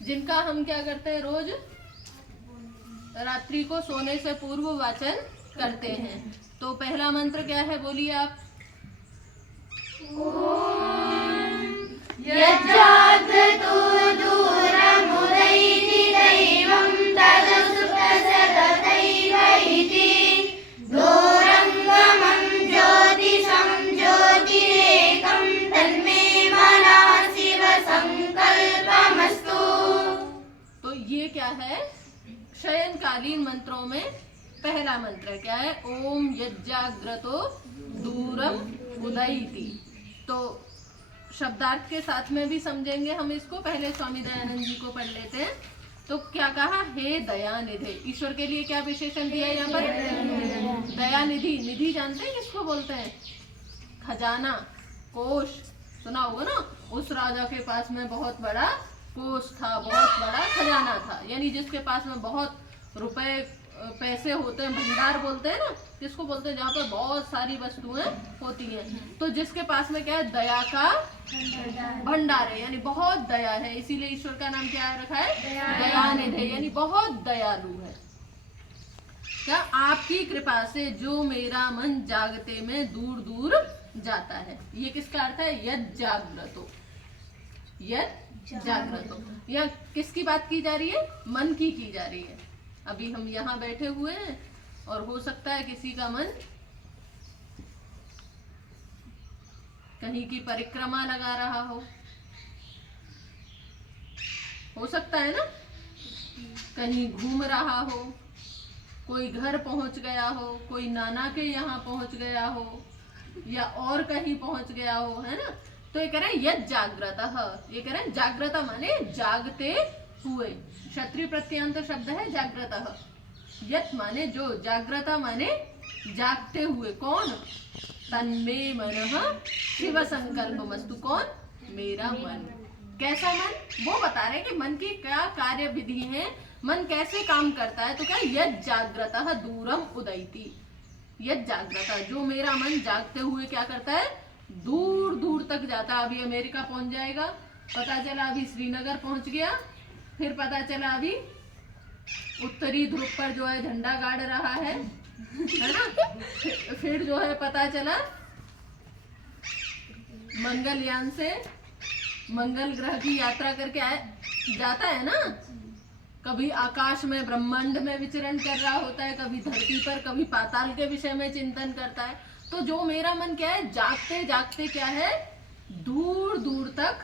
जिनका हम क्या करते हैं, रोज रात्रि को सोने से पूर्व वाचन करते हैं। तो पहला मंत्र क्या है, बोलिए आप। यज्जाग्रतो दूरमुदैति दैवं तदसुप्तसततैवैति दूरङ्गमं ज्योतिषं ज्योतिरेकं तन्मे मनः शिव संकल्पमस्तु। तो ये क्या है, शयनकालीन मंत्रों में पहला मंत्र क्या है, ओम यज्जाग्रतो दूरम उदयति। तो शब्दार्थ के साथ में भी समझेंगे हम इसको। पहले स्वामी दयानंद जी को पढ़ लेते हैं। तो क्या कहा, हे दयानिधि। ईश्वर के लिए क्या विशेषण दिया यहाँ पर, दयानिधि। निधि जानते हैं किसको बोलते हैं, खजाना, कोष, सुना होगा ना। उस राजा के पास में बहुत बड़ा कोष था, बहुत बड़ा खजाना था, यानी जिसके पास में बहुत रुपए पैसे होते हैं, भंडार बोलते हैं ना, किसको बोलते हैं, जहाँ पर बहुत सारी वस्तुएं होती हैं। तो जिसके पास में क्या है, दया का भंडार है, यानी बहुत दया है। इसीलिए ईश्वर का नाम क्या रखा है, दयानिधि, यानी बहुत दयालु है। क्या, आपकी कृपा से जो मेरा मन जागते में दूर दूर जाता है। ये किसका अर्थ है, यद जागृतो, यद जागृतो। यह किसकी बात की जा रही है, मन की जा रही है। अभी हम यहाँ बैठे हुए हैं और हो सकता है किसी का मन कहीं की परिक्रमा लगा रहा हो सकता है ना, कहीं घूम रहा हो, कोई घर पहुंच गया हो, कोई नाना के यहाँ पहुंच गया हो, या और कहीं पहुंच गया हो, है ना। तो ये कह रहे हैं यद जागृतः, ये कह रहे हैं जागृता माने जागते हुए। क्षत्रिय प्रत्यंत शब्द है जागृतः। यत माने जो, जागृता माने जागते हुए। कौन, तन्मे मनः शिव संकल्पमस्तु। कौन, मेरा मन। कैसा मन, वो बता रहे हैं कि मन की क्या कार्य विधि है, मन कैसे काम करता है। तो क्या, यद जागृतः दूरम उदयति। यद जागृता, जो मेरा मन जागते हुए क्या करता है, दूर दूर तक जाता है। अभी अमेरिका पहुंच जाएगा, पता चला अभी श्रीनगर पहुंच गया, फिर पता चला अभी उत्तरी ध्रुव पर जो है झंडा गाड़ रहा है ना। फिर जो है पता चला मंगलयान से मंगल ग्रह की यात्रा करके जाता है ना। कभी आकाश में ब्रह्मांड में विचरण कर रहा होता है, कभी धरती पर, कभी पाताल के विषय में चिंतन करता है। तो जो मेरा मन क्या है, जागते जागते क्या है, दूर दूर तक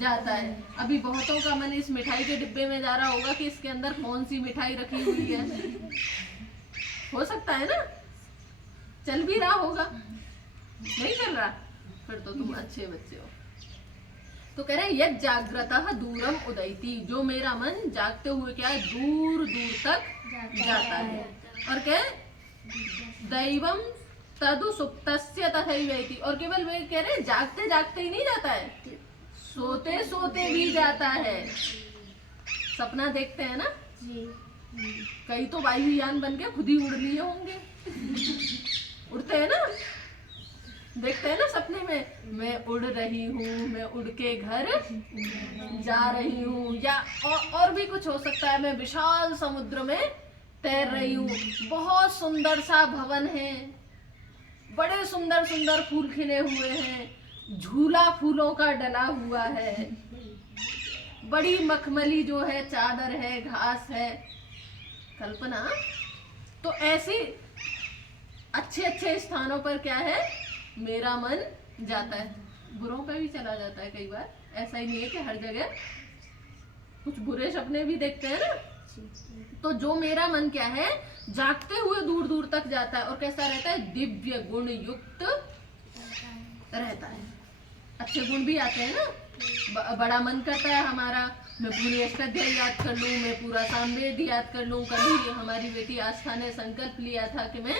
जाता है। अभी बहुतों का मन इस मिठाई के डिब्बे में जा रहा होगा कि इसके अंदर कौन सी मिठाई रखी हुई है। हो सकता है ना, चल भी रहा होगा, नहीं चल रहा, फिर तो तुम अच्छे बच्चे हो। तो कह रहे हैं यद जागृतः दूरम उदयति, जो मेरा मन जागते हुए क्या है, दूर दूर तक जाता है। और क्या, दैवम तदु सुप्तस्य तथैवैति। और केवल वे कह रहे हैं जागते जागते ही नहीं जाता है, सोते सोते भी जाता है। सपना देखते हैं ना जी, कई तो वायुयान बन के खुद ही उड़ लिए होंगे। उड़ते हैं ना, देखते हैं ना सपने में, मैं उड़ रही हूँ, मैं उड़ के घर जा रही हूँ, या और भी कुछ हो सकता है। मैं विशाल समुद्र में तैर रही हूँ, बहुत सुंदर सा भवन है, बड़े सुंदर सुंदर फूल खिले हुए हैं, झूला फूलों का डला हुआ है, बड़ी मखमली जो है चादर है, घास है, कल्पना। तो ऐसी अच्छे अच्छे स्थानों पर क्या है, मेरा मन जाता है। बुरों पे भी चला जाता है कई बार, ऐसा ही नहीं है कि हर जगह, कुछ बुरे सपने भी देखते हैं ना। तो जो मेरा मन क्या है, जागते हुए दूर दूर तक जाता है। और कैसा रहता है, दिव्य गुण युक्त रहता है। अच्छे गुण भी आते हैं ना। बड़ा मन करता है हमारा, मैं पूरी अष्टाध्यायी याद कर लूं, मैं पूरा सामवेद याद कर लूं। कभी हमारी बेटी आस्था ने संकल्प लिया था कि मैं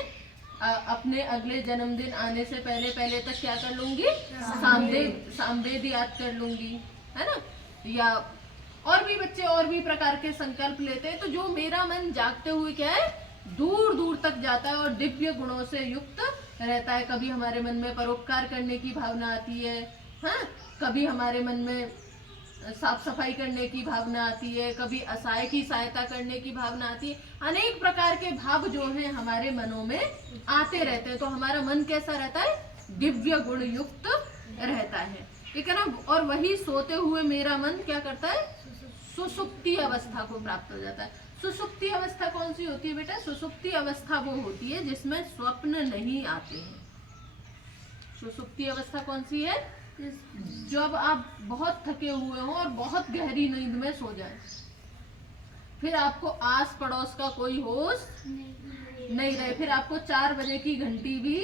अपने अगले जन्मदिन आने से पहले पहले तक क्या कर लूंगी, सामवेद याद कर लूंगी, है ना। या और भी बच्चे और भी प्रकार के संकल्प लेते हैं। तो जो मेरा मन जागते हुए क्या है, दूर दूर तक जाता है और दिव्य गुणों से युक्त रहता है। कभी हमारे मन में परोपकार करने की भावना आती है, हाँ, कभी हमारे मन में साफ सफाई करने की भावना आती है, कभी असहाय की सहायता करने की भावना आती है। अनेक प्रकार के भाव जो हैं हमारे मनों में आते रहते हैं। तो हमारा मन कैसा रहता है? दिव्य गुण युक्त रहता है, ठीक है ना। और वही सोते हुए मेरा मन क्या करता है? सुषुप्ति अवस्था को प्राप्त हो जाता है। सुषुप्ति अवस्था कौन सी होती है बेटा? सुषुप्ति अवस्था वो होती है जिसमें स्वप्न नहीं आते हैं। सुषुप्ति अवस्था कौन सी है? जब आप बहुत थके हुए हो और बहुत गहरी नींद में सो जाए, फिर आपको आस पड़ोस का कोई होश नहीं रहे, फिर आपको 4 बजे की घंटी भी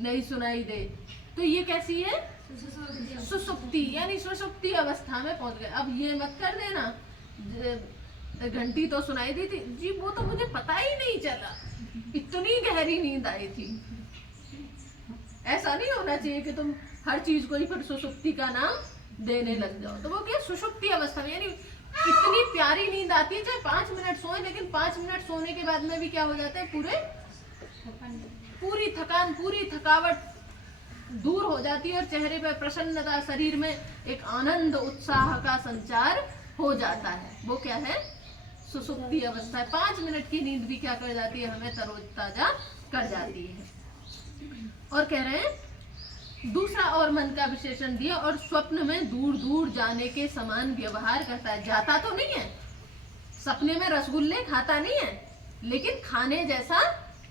नहीं सुनाई दे, तो ये कैसी है? सुषुप्ति, यानी सुषुप्ति अवस्था में पहुंच गए। अब ये मत कर देना घंटी तो सुनाई दी थी जी, वो तो मुझे पता ही नहीं चला, इतनी गहरी नींद आई थी। ऐसा नहीं होना चाहिए कि तुम हर चीज को ही फिर सुषुप्ति का नाम देने लग जाओ। तो वो क्या? सुषुप्ति अवस्था में, यानी इतनी प्यारी नींद आती है, चाहे 5 मिनट सोए, लेकिन 5 मिनट सोने के बाद में भी क्या हो जाता है? पूरी थकान, पूरी थकावट दूर हो जाती है और चेहरे पर प्रसन्नता, शरीर में एक आनंद उत्साह का संचार हो जाता है। वो क्या है? सुषुप्ति अवस्था है। 5 मिनट की नींद भी क्या कर जाती है? हमें तरोताजा कर जाती है। और कह रहे हैं दूसरा और मन का विशेषण दिया, और स्वप्न में दूर दूर जाने के समान व्यवहार करता है। जाता तो नहीं है, सपने में रसगुल्ले खाता नहीं है, लेकिन खाने जैसा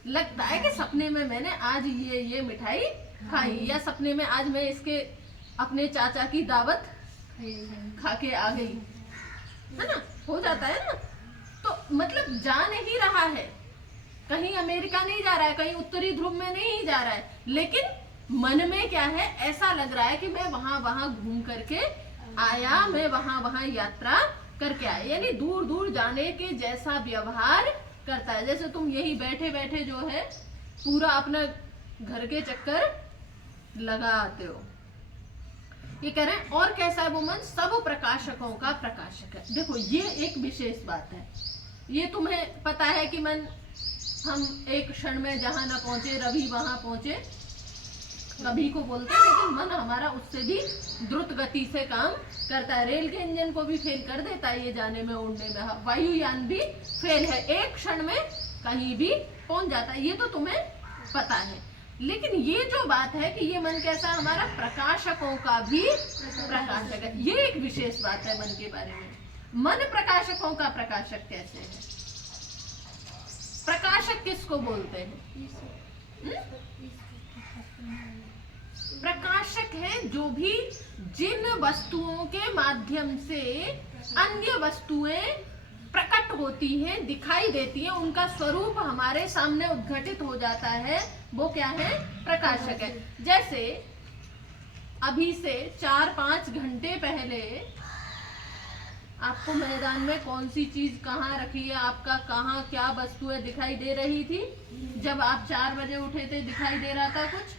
लगता है कि सपने में मैंने आज ये मिठाई खाई, या सपने में आज मैं इसके अपने चाचा की दावत खा के आ गई, है ना। हो जाता है ना। तो मतलब जा नहीं रहा है, कहीं अमेरिका नहीं जा रहा है, कहीं उत्तरी ध्रुव में नहीं जा रहा है, लेकिन मन में क्या है? ऐसा लग रहा है कि मैं वहां वहां घूम करके आया, मैं वहां वहां यात्रा करके आया, यानी दूर दूर जाने के जैसा व्यवहार करता है। जैसे तुम यही बैठे बैठे जो है पूरा अपना घर के चक्कर लगा आते हो। ये कह रहे हैं और कैसा है वो मन? सब प्रकाशकों का प्रकाशक है। देखो ये एक विशेष बात है। ये तुम्हें पता है कि मन, हम एक क्षण में जहां ना पहुंचे, रवि वहां पहुंचे, कभी को बोलते हैं, लेकिन मन हमारा उससे भी द्रुत गति से काम करता है। रेल के इंजन को भी फेल कर देता है ये जाने में, उड़ने में। वायुयान भी फेल है, एक क्षण में कहीं भी पहुंच जाता है, ये तो तुम्हें पता है। लेकिन ये जो बात है कि ये मन कैसा? हमारा प्रकाशकों का भी प्रकाशक है। ये एक विशेष बात है मन के बारे में। मन प्रकाशकों का प्रकाशक कैसे है? प्रकाशक किसको बोलते हैं? प्रकाशक है जो भी जिन वस्तुओं के माध्यम से अन्य वस्तुएं प्रकट होती हैं, दिखाई देती हैं, उनका स्वरूप हमारे सामने उद्घटित हो जाता है, वो क्या है? प्रकाशक है। जैसे अभी से 4-5 घंटे पहले आपको मैदान में कौन सी चीज कहाँ रखी है, आपका कहाँ क्या वस्तुएं दिखाई दे रही थी? जब आप 4 बजे उठे थे दिखाई दे रहा था कुछ?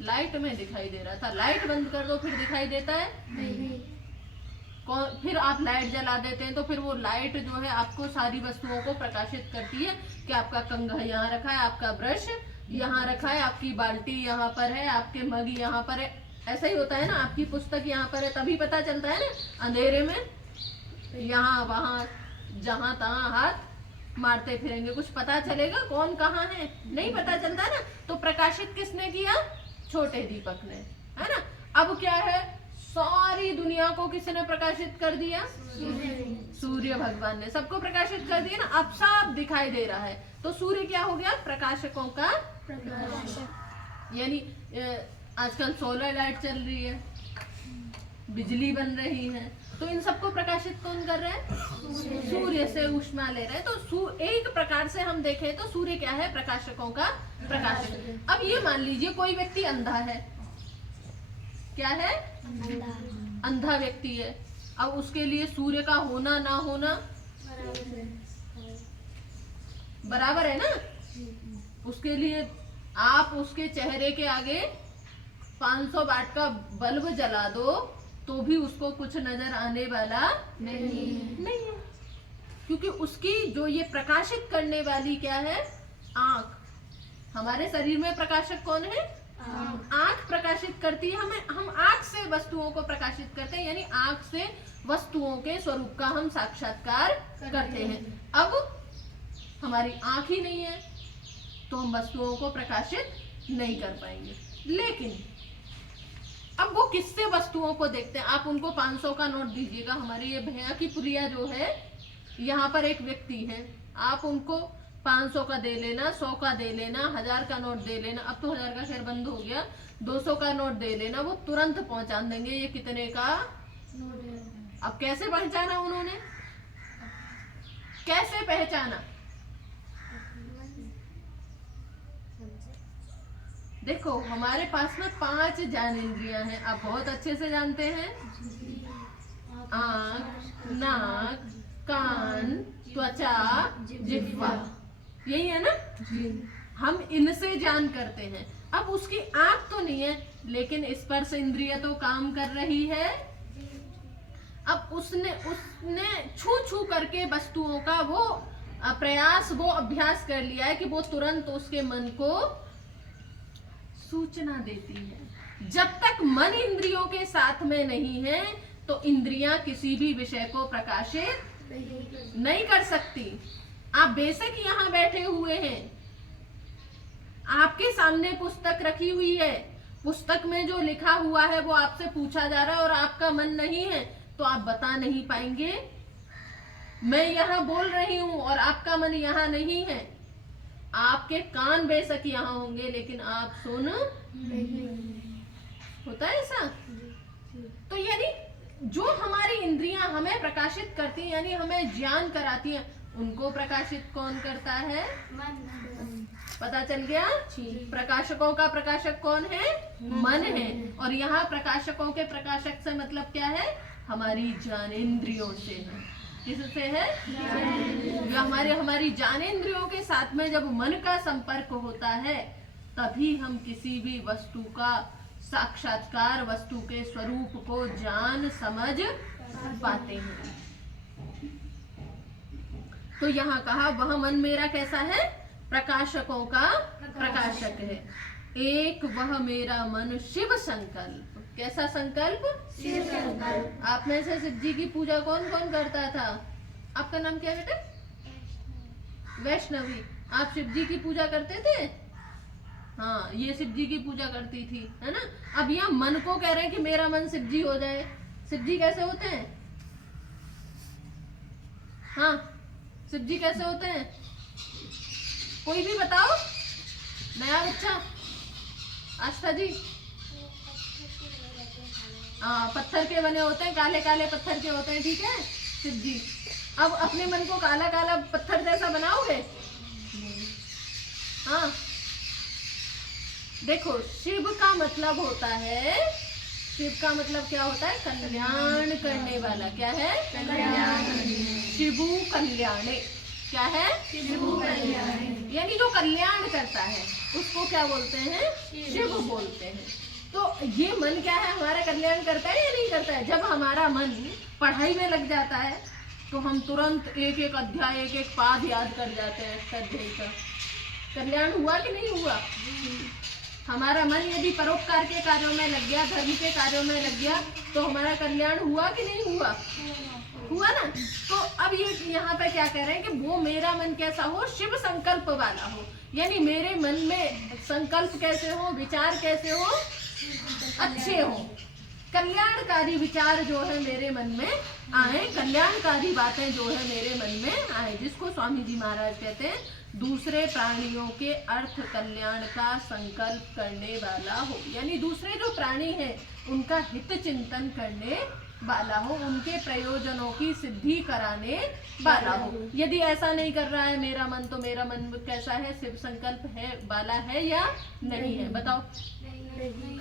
लाइट में दिखाई दे रहा था। लाइट बंद कर दो फिर दिखाई देता है? नहीं। फिर आप लाइट जला देते हैं तो फिर वो लाइट जो है आपको सारी वस्तुओं को प्रकाशित करती है कि आपका कंघा यहाँ रखा है, आपका ब्रश यहाँ रखा है, आपकी बाल्टी यहाँ पर है, आपके मग यहाँ पर है। ऐसा ही होता है ना, आपकी पुस्तक यहाँ पर है, तभी पता चलता है ना। अंधेरे में यहाँ वहाँ जहाँ तहाँ हाथ मारते फिरेंगे, कुछ पता चलेगा कौन कहाँ है? नहीं पता चलता ना। तो प्रकाशित किसने किया? छोटे दीपक ने, है ना। अब क्या है? सारी दुनिया को किसने प्रकाशित कर दिया? सूर्य भगवान ने सबको प्रकाशित कर दिया ना। अब सब दिखाई दे रहा है, तो सूर्य क्या हो गया? प्रकाशकों का प्रकाशक। यानी आजकल सोलर लाइट चल रही है, बिजली बन रही है, तो इन सबको प्रकाशित कौन कर रहा है? सूर्य से ऊष्मा ले रहे हैं। तो एक प्रकार से हम देखें तो सूर्य क्या है? प्रकाशकों का प्रकाशक। अब ये मान लीजिए कोई व्यक्ति अंधा है, क्या है? अंधा व्यक्ति है। अब उसके लिए सूर्य का होना ना होना बराबर है ना। उसके लिए आप उसके चेहरे के आगे 500 वाट का बल्ब जला दो तो भी उसको कुछ नजर आने वाला नहीं है, क्योंकि उसकी जो ये प्रकाशित करने वाली क्या है? आंख। हमारे शरीर में प्रकाशक कौन है? आंख प्रकाशित करती है हमें, हम आंख से वस्तुओं को प्रकाशित करते हैं, यानी आंख से वस्तुओं के स्वरूप का हम साक्षात्कार करते हैं। अब हमारी आंख ही नहीं है तो हम वस्तुओं को प्रकाशित नहीं कर पाएंगे। लेकिन अब वो किससे वस्तुओं को देखते हैं? आप उनको 500 का नोट दीजिएगा। हमारे ये भैया की पुरिया जो है, यहाँ पर एक व्यक्ति है, आप उनको 500 का दे लेना, 100 का दे लेना, 1000 का नोट दे लेना, अब तो 1000 का खैर बंद हो गया, 200 का नोट दे लेना, वो तुरंत पहुंचा देंगे ये कितने का नोट है। अब कैसे पहचाना उन्होंने, कैसे पहचाना? देखो हमारे पास में 5 ज्ञानेंद्रियां हैं, आप बहुत अच्छे से जानते हैं। आँख, नाक, कान, त्वचा, जिह्वा, यही है ना। हम इनसे ज्ञान करते हैं। अब उसकी आँख तो नहीं है, लेकिन स्पर्श इंद्रिय तो काम कर रही है। अब उसने छू छू करके वस्तुओं का वो प्रयास, वो अभ्यास कर लिया है कि वो तुरंत उसके मन को सूचना देती है। जब तक मन इंद्रियों के साथ में नहीं है तो इंद्रियां किसी भी विषय को प्रकाशित नहीं कर सकती। आप बेशक यहाँ बैठे हुए हैं, आपके सामने पुस्तक रखी हुई है, पुस्तक में जो लिखा हुआ है वो आपसे पूछा जा रहा है और आपका मन नहीं है तो आप बता नहीं पाएंगे। मैं यहाँ बोल रही हूँ और आपका मन यहाँ नहीं है। आपके कान बेशक यहाँ होंगे लेकिन आप सुन नहीं। होता है ऐसा? तो यानी जो हमारी इंद्रियां हमें प्रकाशित करती हैं, यानी हमें ज्ञान कराती हैं, उनको प्रकाशित कौन करता है? मन। पता चल गया? प्रकाशकों का प्रकाशक कौन है? मन है। और यहाँ प्रकाशकों के प्रकाशक से मतलब क्या है? हमारी ज्ञानेंद्रियों से है। किससे है? हमारी ज्ञानेंद्रियों के साथ में जब मन का संपर्क होता है तभी हम किसी भी वस्तु का साक्षात्कार, वस्तु के स्वरूप को जान समझ पाते हैं। तो यहाँ कहा वह मन मेरा कैसा है? प्रकाशकों का प्रकाशक है। एक वह मेरा मन शिव संकल्प। कैसा संकल्प? शिव संकल्प। आप में से शिव जी की पूजा कौन कौन करता था? आपका नाम क्या बेटा? वैष्णवी। आप शिव जी की पूजा करते थे? हाँ, ये शिव जी की पूजा करती थी, है ना। अब यहाँ मन को कह रहे हैं कि मेरा मन शिव जी हो जाए। शिव जी कैसे होते हैं? हाँ, शिव जी कैसे होते हैं? कोई भी बताओ, नया बच्चा। आस्था जी। हाँ, पत्थर के बने होते हैं, काले काले पत्थर के होते हैं, ठीक है शिव जी। अब अपने मन को काला काला पत्थर जैसा बनाओगे? हाँ, देखो शिव का मतलब होता है, शिव का मतलब क्या होता है? कल्याण करने वाला। क्या है? कल्याण। शिवु कल्याणे। क्या है? शिवु कल्याणे। यानी जो कल्याण करता है उसको क्या बोलते हैं? शिव बोलते हैं। तो ये मन क्या है? हमारा कल्याण करता है या नहीं करता है? जब हमारा मन पढ़ाई में लग जाता है तो हम तुरंत एक एक अध्याय, एक एक पाद याद कर जाते हैं अध्याय का। कल्याण हुआ कि नहीं हुआ? हमारा मन यदि परोपकार के कार्यों में लग गया, धर्म के कार्यों में लग गया, तो हमारा कल्याण हुआ कि नहीं हुआ? हुआ ना। तो अब ये यहाँ पे क्या कह रहे हैं कि वो मेरा मन कैसा हो? शिव संकल्प वाला हो। यानी मेरे मन में संकल्प कैसे हो, विचार कैसे हो? अच्छे हो। कल्याणकारी विचार जो है मेरे मन में आए, कल्याणकारी बातें जो है मेरे मन में आए, जिसको स्वामी जी महाराज कहते हैं दूसरे प्राणियों के अर्थ कल्याण का संकल्प करने वाला हो। यानी दूसरे जो प्राणी हैं उनका हित चिंतन करने वाला हो, उनके प्रयोजनों की सिद्धि कराने वाला हो। यदि ऐसा नहीं कर रहा है मेरा मन, तो मेरा मन कैसा है? शिव संकल्प है वाला है या नहीं है? बताओ।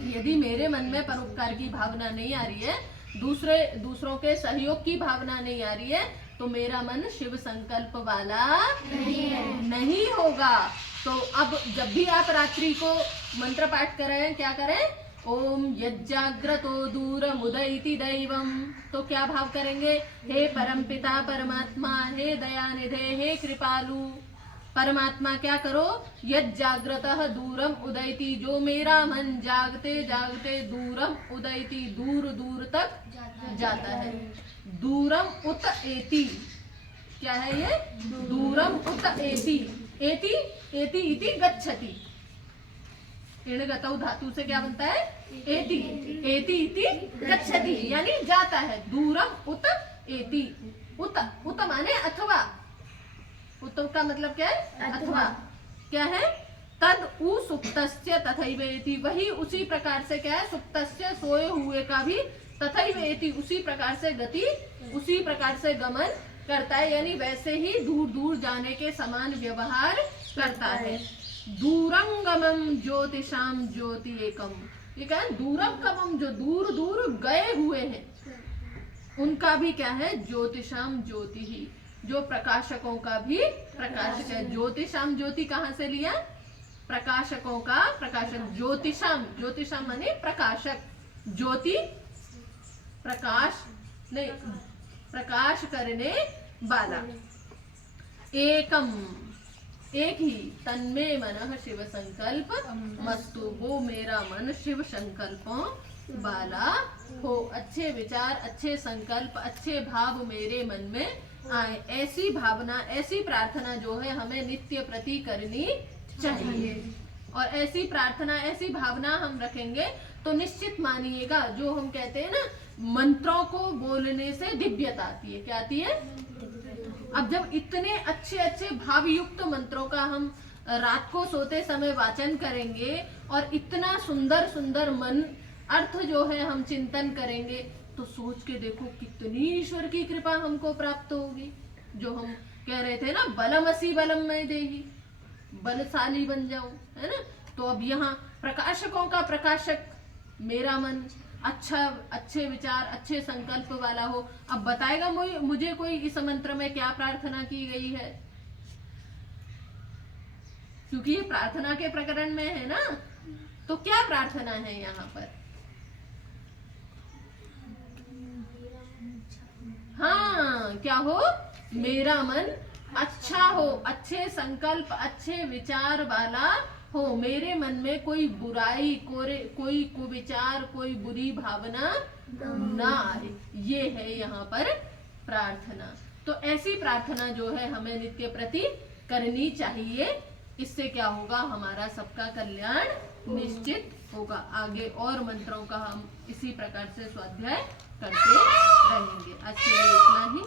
यदि मेरे मन में परोपकार की भावना नहीं आ रही है, दूसरों के सहयोग की भावना नहीं आ रही है, तो मेरा मन शिव संकल्प वाला नहीं होगा। तो अब जब भी आप रात्रि को मंत्र पाठ करें, क्या करें? ओम यज्जाग्रतो दूरमुदयति दैवम। तो क्या भाव करेंगे? हे परमपिता परमात्मा, हे दयानिधे, हे कृपालु, परमात्मा क्या करो, यद जाग्रतः दूरम उदयति, जो मेरा मन जागते जागते दूरम उदयति, दूर दूर तक जाता है। दूरम उत एति, क्या है ये, दूरम उत एति, एति एति इति गच्छति, गतौ धातु से क्या बनता है, एति, एति इति गच्छति यानी जाता है। दूरम उत एति, उत उत माने अथवा, उत का मतलब क्या है, अथवा। क्या है, तद उ सुप्तस्य तथैवेति, वही उसी प्रकार से क्या है, सुप्तस्य सोए हुए का भी तथैवेति उसी प्रकार से गति, उसी प्रकार से गमन करता है, यानी वैसे ही दूर दूर जाने के समान व्यवहार करता है। दूरंगमम ज्योतिषाम ज्योति एकम, ये क्या है, दूरंगमम जो दूर दूर गए हुए हैं उनका भी क्या है, ज्योतिषाम ज्योति ही, जो प्रकाशकों का भी प्रकाशक है। ज्योतिषाम ज्योति कहाँ से लिया, प्रकाशकों का प्रकाशक, ज्योतिषाम, ज्योतिषाम माने प्रकाशक, ज्योति प्रकाश नहीं, प्रकाश करने वाला। एकम एक ही, तन्मे मनः शिव संकल्प मस्तु, वो मेरा मन शिव संकल्पों वाला हो, अच्छे विचार, अच्छे संकल्प, अच्छे भाव मेरे मन में आए। ऐसी भावना, ऐसी प्रार्थना जो है हमें नित्य प्रति करनी चाहिए। और ऐसी प्रार्थना, ऐसी भावना हम रखेंगे तो निश्चित मानिएगा, जो हम कहते हैं ना, मंत्रों को बोलने से दिव्यता आती है। क्या आती है? अब जब इतने अच्छे अच्छे भावयुक्त मंत्रों का हम रात को सोते समय वाचन करेंगे और इतना सुंदर सुंदर मन अर्थ जो है हम चिंतन करेंगे, तो सोच के देखो कितनी ईश्वर की कृपा हमको प्राप्त होगी। जो हम कह रहे थे ना, बलमसी बलम में देही, बलशाली बन जाऊं, है ना। तो अब यहाँ प्रकाशकों का प्रकाशक मेरा मन अच्छा, अच्छे विचार, अच्छे संकल्प वाला हो। अब बताएगा मुझे कोई इस मंत्र में क्या प्रार्थना की गई है, क्योंकि ये प्रार्थना के प्रकरण में है ना। तो क्या प्रार्थना है यहाँ पर? हाँ, क्या हो? मेरा मन अच्छा हो, अच्छे संकल्प, अच्छे विचार वाला हो, मेरे मन में कोई बुराई, कोई कुविचार, कोई बुरी भावना ना आए। ये है यहाँ पर प्रार्थना। तो ऐसी प्रार्थना जो है हमें नित्य प्रति करनी चाहिए। इससे क्या होगा, हमारा सबका कल्याण निश्चित होगा। आगे और मंत्रों का हम इसी प्रकार से स्वाध्याय करते रहेंगे। आज के लिए इतना ही।